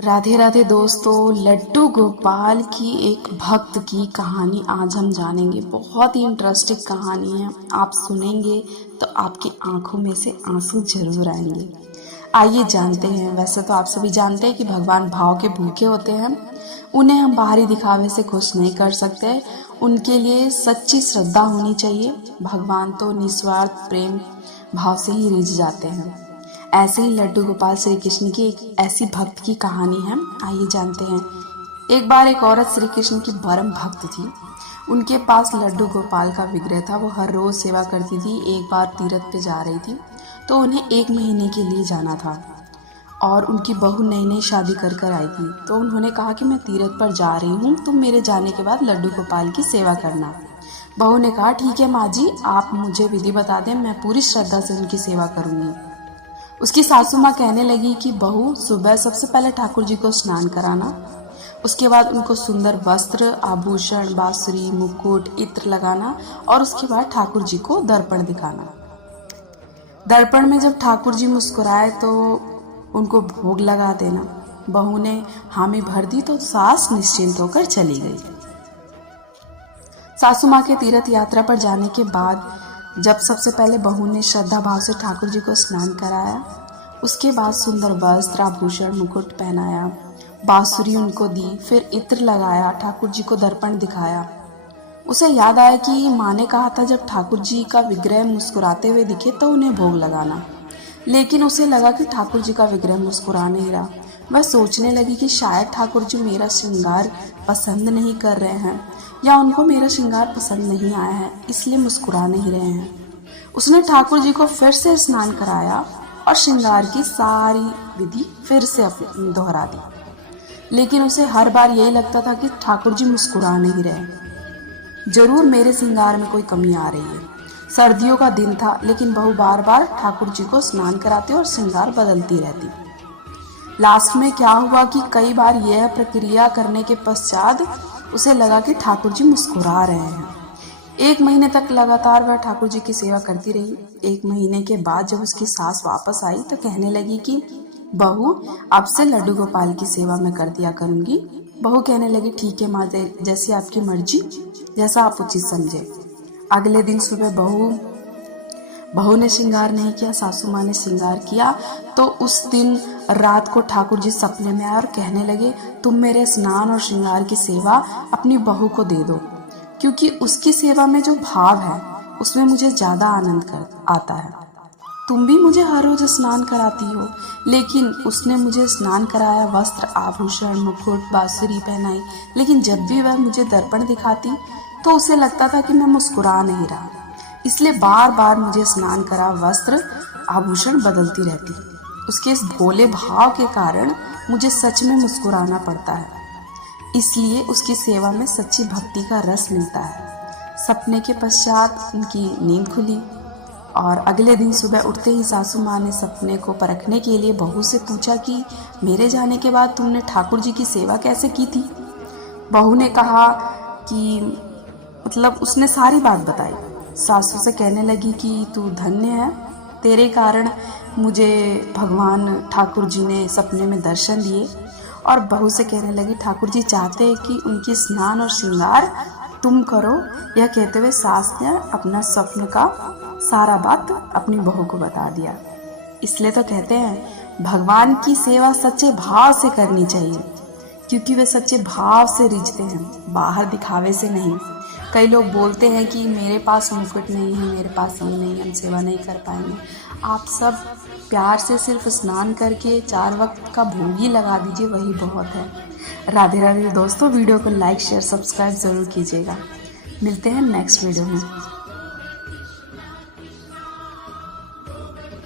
राधे राधे दोस्तों, लड्डू गोपाल की एक भक्त की कहानी आज हम जानेंगे। बहुत ही इंटरेस्टिंग कहानी है। आप सुनेंगे तो आपकी आंखों में से आंसू जरूर आएंगे। आइए जानते हैं। वैसे तो आप सभी जानते हैं कि भगवान भाव के भूखे होते हैं। उन्हें हम बाहरी दिखावे से खुश नहीं कर सकते। उनके लिए सच्ची श्रद्धा होनी चाहिए। भगवान तो निस्वार्थ प्रेम भाव से ही रिझ जाते हैं। ऐसे ही लड्डू गोपाल श्री कृष्ण की एक ऐसी भक्त की कहानी है। आइए जानते हैं। एक बार एक औरत श्री कृष्ण की परम भक्त थी। उनके पास लड्डू गोपाल का विग्रह था। वो हर रोज सेवा करती थी। एक बार तीर्थ पे जा रही थी तो उन्हें 1 महीने के लिए जाना था और उनकी बहू नई नई शादी कर आई थी। तो उन्होंने कहा कि मैं तीर्थ पर जा रही हूँ, तुम मेरे जाने के बाद लड्डू गोपाल की सेवा करना। बहू ने कहा ठीक है माँ जी, आप मुझे विधि बता दें, मैं पूरी श्रद्धा से उनकी सेवा करूंगी। उसकी सासू माँ कहने लगी कि बहू, सुबह सबसे पहले ठाकुर जी को स्नान कराना, उसके बाद उनको सुंदर वस्त्र, आभूषण, बांसुरी, मुकुट, इत्र लगाना और उसके बाद ठाकुर जी को दर्पण दिखाना। दर्पण में जब ठाकुर जी मुस्कुराए तो उनको भोग लगा देना। बहू ने हामी भर दी तो सास निश्चिंत होकर चली गई। सासू माँ के तीर्थ यात्रा पर जाने के बाद जब सबसे पहले बहू ने श्रद्धा भाव से ठाकुर जी को स्नान कराया, उसके बाद सुंदर वस्त्र, आभूषण, मुकुट पहनाया, बांसुरी उनको दी, फिर इत्र लगाया, ठाकुर जी को दर्पण दिखाया। उसे याद आया कि माँ ने कहा था जब ठाकुर जी का विग्रह मुस्कुराते हुए दिखे तो उन्हें भोग लगाना। लेकिन उसे लगा कि ठाकुर जी का विग्रह मुस्कुरा नहीं रहा। वह सोचने लगी कि शायद ठाकुर जी मेरा श्रृंगार पसंद नहीं कर रहे हैं या उनको मेरा श्रृंगार पसंद नहीं आया है, इसलिए मुस्कुरा नहीं रहे हैं। उसने ठाकुर जी को फिर से स्नान कराया और श्रृंगार की सारी विधि फिर से दोहरा दी। लेकिन उसे हर बार यही लगता था कि ठाकुर जी मुस्कुरा नहीं रहे, जरूर मेरे श्रृंगार में कोई कमी आ रही है। सर्दियों का दिन था, लेकिन बहू बार बार ठाकुर जी को स्नान कराती और श्रृंगार बदलती रहती। लास्ट में क्या हुआ कि कई बार यह प्रक्रिया करने के पश्चात उसे लगा कि ठाकुर जी मुस्कुरा रहे हैं। 1 महीने तक लगातार वह ठाकुर जी की सेवा करती रही। 1 महीने के बाद जब उसकी सास वापस आई तो कहने लगी कि बहू, अब से लड्डू गोपाल की सेवा मैं कर दिया करूंगी। बहू कहने लगी ठीक है माँ, जैसी आपकी मर्जी, जैसा आप उचित समझे। अगले दिन सुबह बहू ने श्रृंगार नहीं किया, सासू माँ ने श्रृंगार किया। तो उस दिन रात को ठाकुर जी सपने में आए और कहने लगे तुम मेरे स्नान और श्रृंगार की सेवा अपनी बहू को दे दो, क्योंकि उसकी सेवा में जो भाव है उसमें मुझे ज्यादा आनंद आता है। तुम भी मुझे हर रोज स्नान कराती हो, लेकिन उसने मुझे स्नान कराया, वस्त्र, आभूषण, मुकुट, बांसुरी पहनाई, लेकिन जब भी वह मुझे दर्पण दिखाती तो उसे लगता था कि मैं मुस्कुरा नहीं रहा, इसलिए बार बार मुझे स्नान करा, वस्त्र, आभूषण बदलती रहती। उसके इस भोले भाव के कारण मुझे सच में मुस्कुराना पड़ता है, इसलिए उसकी सेवा में सच्ची भक्ति का रस मिलता है। सपने के पश्चात उनकी नींद खुली और अगले दिन सुबह उठते ही सासू माँ ने सपने को परखने के लिए बहू से पूछा कि मेरे जाने के बाद तुमने ठाकुर जी की सेवा कैसे की थी। बहू ने कहा कि उसने सारी बात बताई। सासू से कहने लगी कि तू धन्य है, तेरे कारण मुझे भगवान ठाकुर जी ने सपने में दर्शन दिए। और बहू से कहने लगी ठाकुर जी चाहते हैं कि उनकी स्नान और श्रृंगार तुम करो। यह कहते हुए सास ने अपना स्वप्न का सारा बात अपनी बहू को बता दिया। इसलिए तो कहते हैं भगवान की सेवा सच्चे भाव से करनी चाहिए, क्योंकि वे सच्चे भाव से रिझते हैं, बाहर दिखावे से नहीं। कई लोग बोलते हैं कि मेरे पास मुकुट नहीं है, मेरे पास ये नहीं है, हम सेवा नहीं कर पाएंगे। आप सब प्यार से सिर्फ स्नान करके 4 वक्त का भोग ही लगा दीजिए, वही बहुत है। राधे राधे दोस्तों, वीडियो को लाइक, शेयर, सब्सक्राइब जरूर कीजिएगा। मिलते हैं नेक्स्ट वीडियो में।